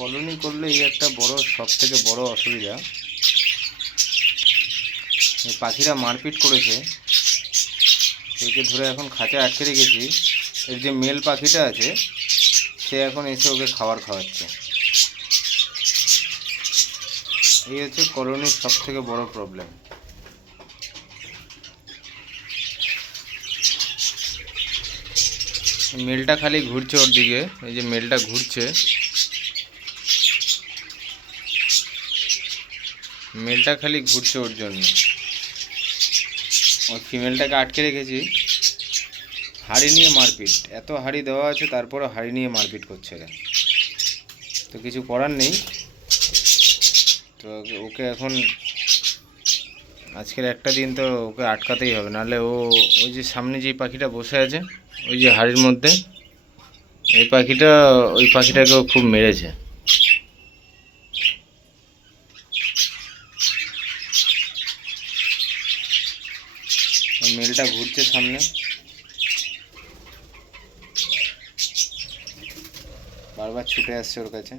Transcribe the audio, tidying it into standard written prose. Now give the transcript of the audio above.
Colony করলে এই একটা বড়, সব থেকে বড় অসুবিধা, এই পাখিরা মারপিট করেছে, একে ধরে এখন খাঁচায় আটকে রেখেছি। এর যে মেল পাখিটা আছে সে এখন এসে ওকে খাবার খাওয়াচ্ছে। এই হচ্ছে কলোনির সব থেকে বড় প্রবলেম। মেলটা খালি ঘুরছে ওর দিকে, এই যে মেলটা ঘুরছে, মেলটা খালি ঘুরছে ওর জন্য। ওই ফিমেলটাকে আটকে রেখেছি, হাঁড়ি নিয়ে মারপিট, এত হাঁড়ি দেওয়া আছে তারপরে হাঁড়ি নিয়ে মারপিট করছে এরা। তো কিছু করার নেই, তো ওকে এখন আজকের একটা দিন তো ওকে আটকাতেই হবে, নাহলে ও ওই যে সামনে যে পাখিটা বসে আছে ওই যে হাড়ির মধ্যে, এই পাখিটা, ওই পাখিটাকেও খুব মেরেছে। মেলটা ঘুরছে সামনে, বারবার ছুটে আসছে ওর কাছে।